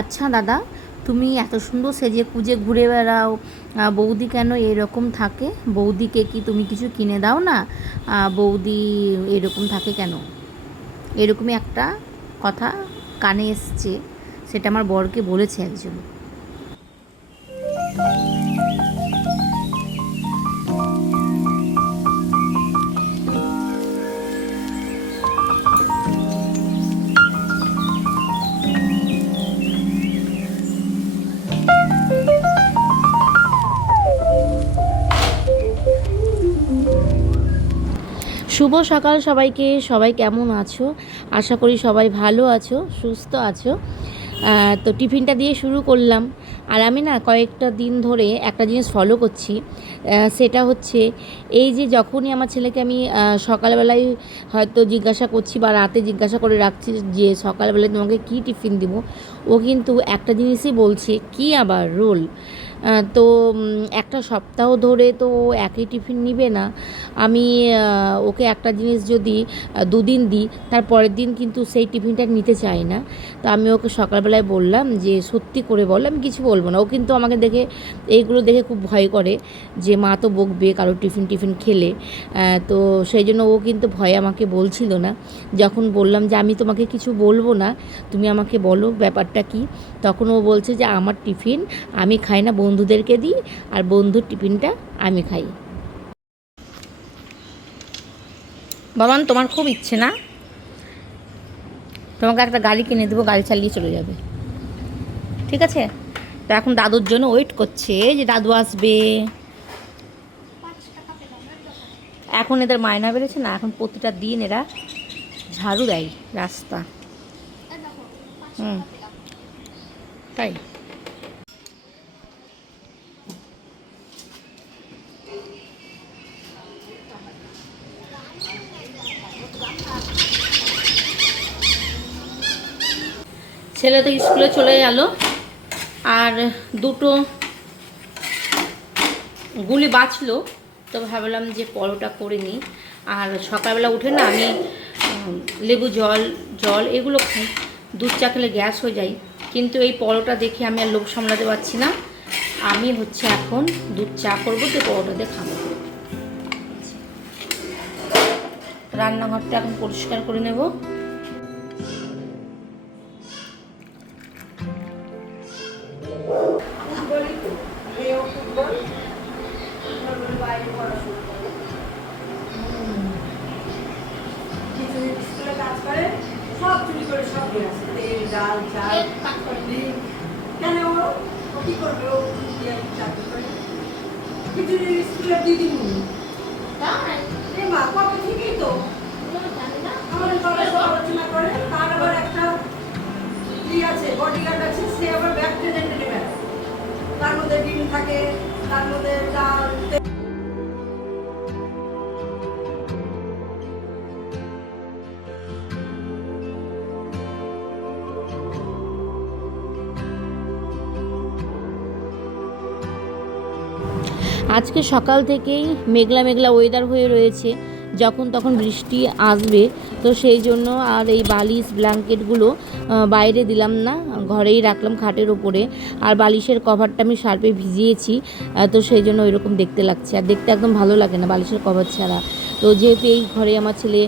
আচ্ছা দাদা, তুমি এত সুন্দর সেজে গুজে ঘুরে বেড়াও, বৌদি কেন এরকম থাকে? বৌদিকে কি তুমি কিছু কিনে দাও না? বৌদি এরকম থাকে কেন? এরকমই একটা কথা কানে এসছে, সেটা আমার বরকে বলেছে একজন। শুভ সকাল সবাইকে। সবাই কেমন আছো? আশা করি সবাই ভালো আছো, সুস্থ আছো। তো টিফিনটা দিয়ে শুরু করলাম। আর আমি না কয়েকটা দিন ধরে একটা জিনিস ফলো করছি, সেটা হচ্ছে এই যে যখনই আমার ছেলেকে আমি সকালবেলায় হয়তো জিজ্ঞাসা করছি বা রাতে জিজ্ঞাসা করে রাখছি যে সকালবেলায় তোমাকে কী টিফিন দিব, ও কিন্তু একটা জিনিসই বলছে, কি আবার রোল। তো একটা সপ্তাহ ধরে তো ও একই টিফিন নিবে না। আমি ওকে একটা জিনিস যদি দুদিন দিই, তার পরের দিন কিন্তু সেই টিফিনটা নিতে চাই না। তো আমি ওকে সকালবেলায় বললাম যে সত্যি করে বল, আমি কিছু বলবো না। ও কিন্তু আমাকে দেখে, এইগুলো দেখে খুব ভয় করে যে মা তো বকবে কারো টিফিন খেলে। তো সেই জন্য ও কিন্তু ভয়ে আমাকে বলছিল না। যখন বললাম যে আমি তোমাকে কিছু বলবো না, তুমি আমাকে বলো ব্যাপারটা কি, তখন ও বলছে যে আমার টিফিন আমি খাই না, বন্ধুদেরকে দিই, আর বন্ধুর টিফিনটা আমি খাই। বাবান, তোমার খুব ইচ্ছে না? তোমাকে একটা গাড়ি কিনে দেবো, গাড়ি চালিয়ে চলে যাবে, ঠিক আছে? তো এখন দাদুর জন্য ওয়েট করছে যে দাদু আসবে। এখন এদের মায়না বেড়েছে না, এখন প্রতিটা দিন এরা ঝাড়ু দেয় রাস্তা। হুম, তাই। ছেলে তো স্কুলে চলে গেল, আর দুটো গুলি বাঁচলো। তো ভাবলাম যে পরোটা করে নিই। আর সকালবেলা উঠে না আমি লেবু জল জল এগুলো খাই, দুধ চা খেলে গ্যাস হয়ে যায়। কিন্তু এই পরোটা দেখে আমি আর লোভ সামলাতে পারছি না। আমি হচ্ছে এখন দুধ চা করবো, তো পরোটা দিয়ে খাবো। রান্নাঘরটা এখন পরিষ্কার করে নেব। সব চুরি করে সব নিয়ে আসে, তেল ডাল চাল কেন ও কি করবে? ও চাকরি করে খিচুড়ি স্কুলে দিদি মা কবে থেকেই তো আমাদের সবাই আলোচনা করে। তার আবার একটা আছে, বডিগার্ড আছে, সে আবার ব্যাগ টেনে টেনে বেড়ায়। তার মধ্যে ডিম থাকে, তার মধ্যে ডাল। আজকে সকাল থেকেই মেঘলা মেঘলা ওয়েদার হয়ে রয়েছে, যখন তখন বৃষ্টি আসবে। তো সেই জন্য আর এই বালিশ ব্ল্যাঙ্কেটগুলো বাইরে দিলাম না, ঘরেই রাখলাম খাটের ওপরে। আর বালিশের কভারটা আমি সার্ফে ভিজিয়েছি, তো সেই জন্য ওইরকম দেখতে লাগছে। আর দেখতে একদম ভালো লাগে না বালিশের কভার ছাড়া। তো যেহেতু এই ঘরে আমার ছেলে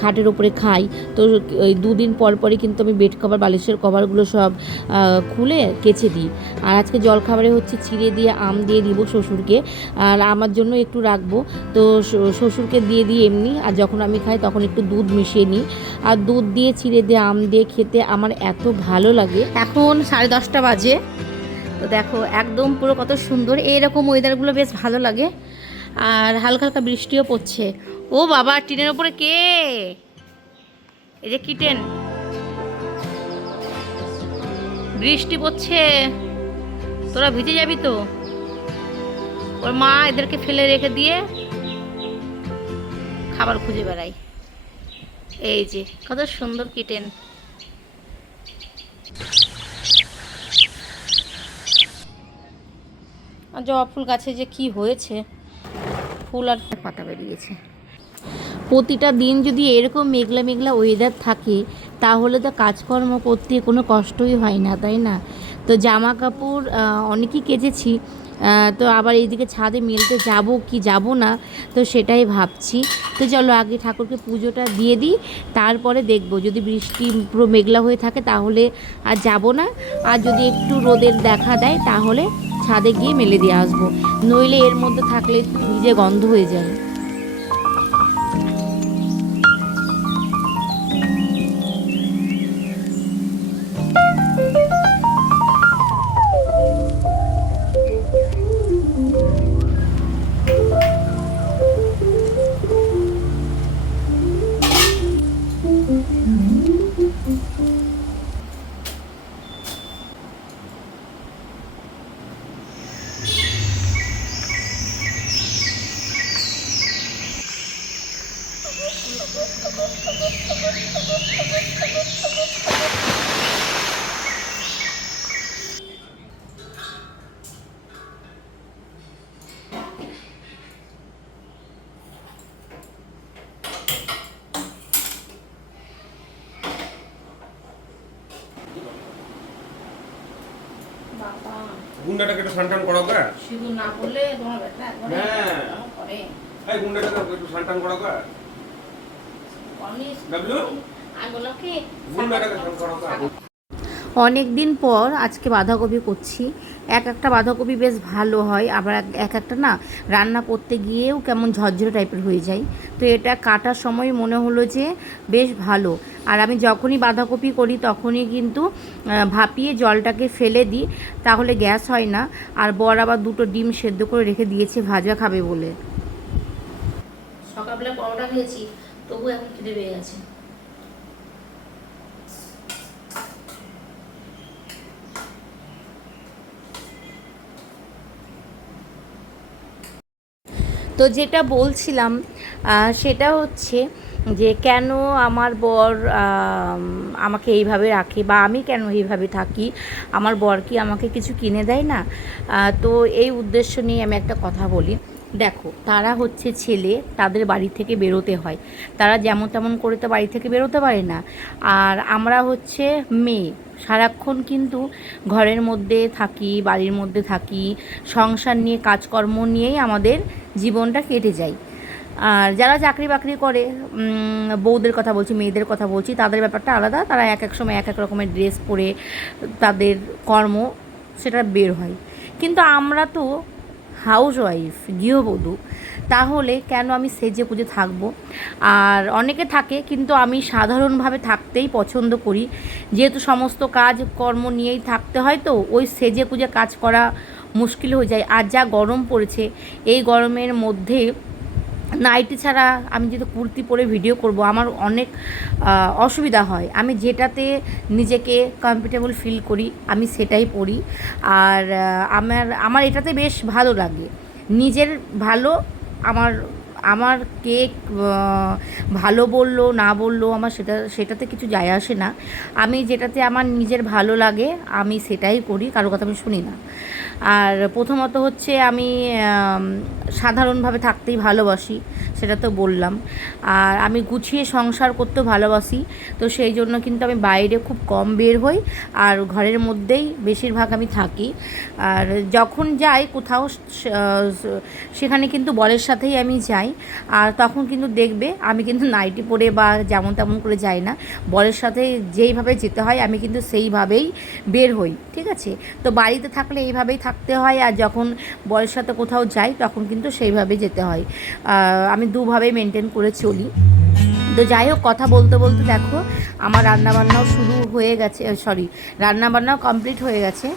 খাটের ওপরে খাই, তো ওই দুদিন পর পরই কিন্তু আমি বেড কভার বালিশের কভারগুলো সব খুলে কেচে দিই। আর আজকে জলখাবারে হচ্ছে চিড়ে দিয়ে আম দিয়ে দিব শ্বশুরকে, আর আমার জন্য একটু রাখবো। তো শ্বশুরকে দিয়ে দিই এমনি, আর যখন আমি খাই তখন একটু দুধ মিশিয়ে নিই। আর দুধ দিয়ে চিড়ে দিয়ে আম দিয়ে খেতে আমার এত ভালো লাগে। এখন 10:30 বাজে। তো দেখো একদম পুরো কত সুন্দর, এইরকম ওয়েদারগুলো বেশ ভালো লাগে। আর হালকা হালকা বৃষ্টিও পড়ছে। ও বাবা, টিনের ওপরে কে? এই যে কিটেন, বৃষ্টি পড়ছে, তোরা ভিজে যাবি তো। ওর মা এদেরকে ফেলে রেখে দিয়ে খাবার খুঁজে বেড়াই। এই যে কত সুন্দর কিটেন। আর জবা ফুল গাছে যে কি হয়েছে, ফুল আর পাতা বেরিয়েছে। প্রতিটা দিন যদি এরকম মেঘলা মেঘলা ওয়েদার থাকে, তাহলে তো কাজকর্ম করতে কোনো কষ্টই হয় না, তাই না? তো জামা কাপড় অনেকই কেচেছি, তো আবার এইদিকে ছাদে মেলতে যাব কি যাব না, তো সেটাই ভাবছি। তো চলো আগে ঠাকুরকে পুজোটা দিয়ে দিই, তারপরে দেখব যদি বৃষ্টি পুরো মেঘলা হয়ে থাকে তাহলে আর যাব না, আর যদি একটু রোদের দেখা দেয় তাহলে ছাদে গিয়ে মেলে দিয়ে আসবো, নইলে এর মধ্যে থাকলে ভিজে গন্ধ হয়ে যায়। বাবা, গুন্ডাটাকে একটু সানটান করাও গা। শুধু না করলে তোমার ব্যাটা একবারে হ্যাঁ। করে এই গুন্ডাটাকে একটু সানটান করাও গা। অনেক ডাবলু, আগুনকে গুন্ডাটাকে সানটান করাও গা। অনেক দিন পর আজকে বাঁধাকপি করছি। এক একটা বাঁধাকপি বেশ ভালো হয়, আবার এক একটা না রান্না করতে গিয়েও কেমন ঝরঝরে টাইপের হয়ে যায়। তো এটা কাটার সময় মনে হলো যে বেশ ভালো। আর আমি যখনই বাঁধাকপি করি তখনই কিন্তু ভাপিয়ে জলটাকে ফেলে দিই, তাহলে গ্যাস হয় না। আর বর আবার দুটো ডিম সেদ্ধ করে রেখে দিয়েছে ভাজা খাবে বলে। সকালবেলা পরোটা খেয়েছি, তবু এখন খিদে পেয়ে গেছে। তো যেটা বলছিলাম সেটা হচ্ছে যে কেন আমার বর আমাকে এইভাবে রাখে, বা আমি কেন এইভাবে থাকি, আমার বর কি আমাকে কিছু কিনে দেয় না? তো এই উদ্দেশ্য নিয়ে আমি একটা কথা বলি। দেখো, তারা হচ্ছে ছেলে, তাদের বাড়ি থেকে বেরোতে হয়, তারা যেমন তেমন করে তো বাড়ি থেকে বেরোতে পারে না। আর আমরা হচ্ছে মেয়ে, সারাক্ষণ কিন্তু ঘরের মধ্যে থাকি, বাড়ির মধ্যে থাকি, সংসার নিয়ে কাজকর্ম নিয়েই আমাদের জীবনটা কেটে যায়। আর যারা চাকরি বাকরি করে, বউদের কথা বলছি, মেয়েদের কথা বলছি, তাদের ব্যাপারটা আলাদা, তারা এক এক সময় এক এক রকমের ড্রেস পরে তাদের কর্ম সেটা বের হয়। কিন্তু আমরা তো হাউস ওয়াইফ, গৃহবধূ, তাহলে কেন আমি সেজে গুজে থাকবো? আর অনেকে থাকে, কিন্তু আমি সাধারণভাবে থাকতেই পছন্দ করি, যেহেতু সমস্ত কাজ কর্ম নিয়েই থাকতে হয়, তো ওই সেজে গুজে কাজ করা মুশকিল হয়ে যায়। আর যা গরম পড়েছে, এই গরমের মধ্যে নাইটি ছাড়া আমি যেহেতু কুর্তি পরে ভিডিও করব, আমার অনেক অসুবিধা হয়। আমি যেটাতে নিজেকে কমফর্টেবল ফিল করি আমি সেটাই পরি। আর আমার আমার এটাতে বেশ ভালো লাগে, নিজের ভালো। আমার আমার কে ভালো বললো না বললো আমার সেটাতে কিছু যায় আসে না। আমি যেটাতে আমার নিজের ভালো লাগে আমি সেটাই করি, কারো কথা আমি শুনি না। আর প্রথমত হচ্ছে আমি সাধারণভাবে থাকতেই ভালোবাসি, সেটা তো বললাম। আর আমি গুছিয়ে সংসার করতেও ভালোবাসি, তো সেই জন্য কিন্তু আমি বাইরে খুব কম বের হই, আর ঘরের মধ্যেই বেশিরভাগ আমি থাকি। আর যখন যাই কোথাও সেখানে কিন্তু বরের সাথেই আমি যাই। আর তখন কিন্তু দেখবে আমি কিন্তু নাইটি পরে বা যেমন তেমন করে যাই না, বরের সাথে যেইভাবে যেতে হয় আমি কিন্তু সেইভাবেই বের হই, ঠিক আছে? তো বাড়িতে থাকলে এইভাবেই থাকতে হয়, আর যখন বরের সাথে কোথাও যাই তখন কিন্তু সেইভাবে যেতে হয়। আমি দুভাবেই মেনটেন করে চলি। তো যাই হোক, কথা বলতে বলতে দেখো আমার রান্নাবান্নাও শুরু হয়ে গেছে, রান্নাবান্নাও কমপ্লিট হয়ে গেছে।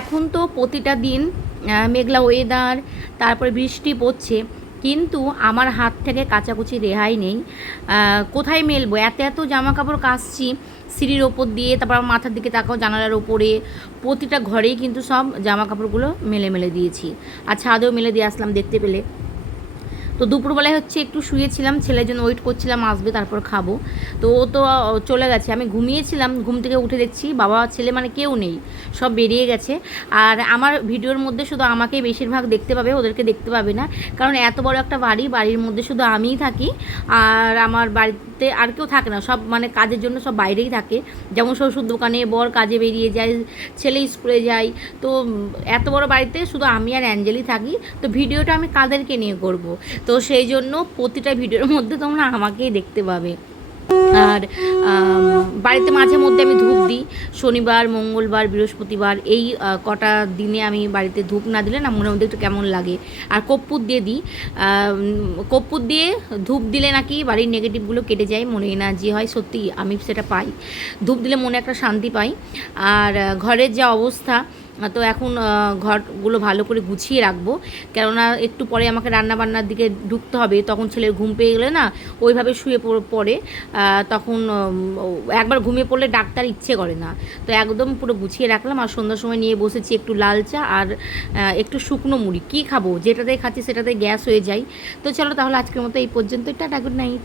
এখন তো প্রতিটা দিন মেঘলা ওয়েদার, তারপরে বৃষ্টি পড়ছে, কিন্তু আমার হাত থেকে কাচাকুচি রেহাই নেই। কোথায় মেলবো? এত এত জামা কাপড় কাচছি সিঁড়ির ওপর দিয়ে, তারপর মাথার দিকে তাকাও জানালার ওপরে, প্রতিটা ঘরেই কিন্তু সব জামা কাপড়গুলো মেলে মেলে দিয়েছি, আর ছাদেও মেলে দিয়ে আসলাম দেখতে পেলে। তো দুপুরবেলায় হচ্ছে একটু শুয়েছিলাম, ছেলের জন্য ওয়েট করছিলাম আসবে তারপর খাবো। তো ও তো চলে গেছে, আমি ঘুমিয়েছিলাম, ঘুম থেকে উঠে দেখছি বাবা ছেলে মানে কেউ নেই, সব বেরিয়ে গেছে। আর আমার ভিডিওর মধ্যে শুধু আমাকেই বেশিরভাগ দেখতে পাবে, ওদেরকে দেখতে পাবে না, কারণ এত বড় একটা বাড়ি, বাড়ির মধ্যে শুধু আমিই থাকি। আর আমার বাড়িতে আর কেউ থাকে না, সব মানে কাজের জন্য সব বাইরেই থাকে, যেমন শ্বশুর দোকানে, বর কাজে বেরিয়ে যায়, ছেলে স্কুলে যায়। তো এত বড় বাড়িতে শুধু আমি আর অ্যাঞ্জেলি থাকি। তো ভিডিওটা আমি কাদেরকে নিয়ে করব? তো সেই জন্য প্রতিটা ভিডিওর মধ্যে তোমরা আমাকেই দেখতে পাবে। আর বাড়িতে মাঝে মধ্যে আমি ধূপ দিই, শনিবার, মঙ্গলবার, বৃহস্পতিবার, এই কটা দিনে আমি বাড়িতে ধূপ না দিলে না মনের মধ্যে একটু কেমন লাগে। আর কর্পূর দিয়ে দিই, কর্পূর দিয়ে ধূপ দিলে নাকি বাড়ির নেগেটিভগুলো কেটে যায়, মনে না যে হয়, সত্যি আমি সেটা পাই, ধূপ দিলে মনে একটা শান্তি পাই। আর ঘরের যা অবস্থা, তো এখন ঘরগুলো ভালো করে গুছিয়ে রাখবো, কেননা একটু পরে আমাকে রান্নাবান্নার দিকে ঢুকতে হবে, তখন ছেলের ঘুম পেয়ে গেলে না ওইভাবে শুয়ে পড়ে, তখন একবার ঘুমিয়ে পড়লে ডাক্তার ইচ্ছে করে না। তো একদম পুরো গুছিয়ে রাখলাম। আর সন্ধ্যার সময় নিয়ে বসেছি একটু লাল চা আর একটু শুকনো মুড়ি, কী খাবো, যেটাতে খাচ্ছি সেটাতে গ্যাস হয়ে যায়। তো চলো তাহলে আজকের মতো এই পর্যন্ত, টাটা, গুড নাইট।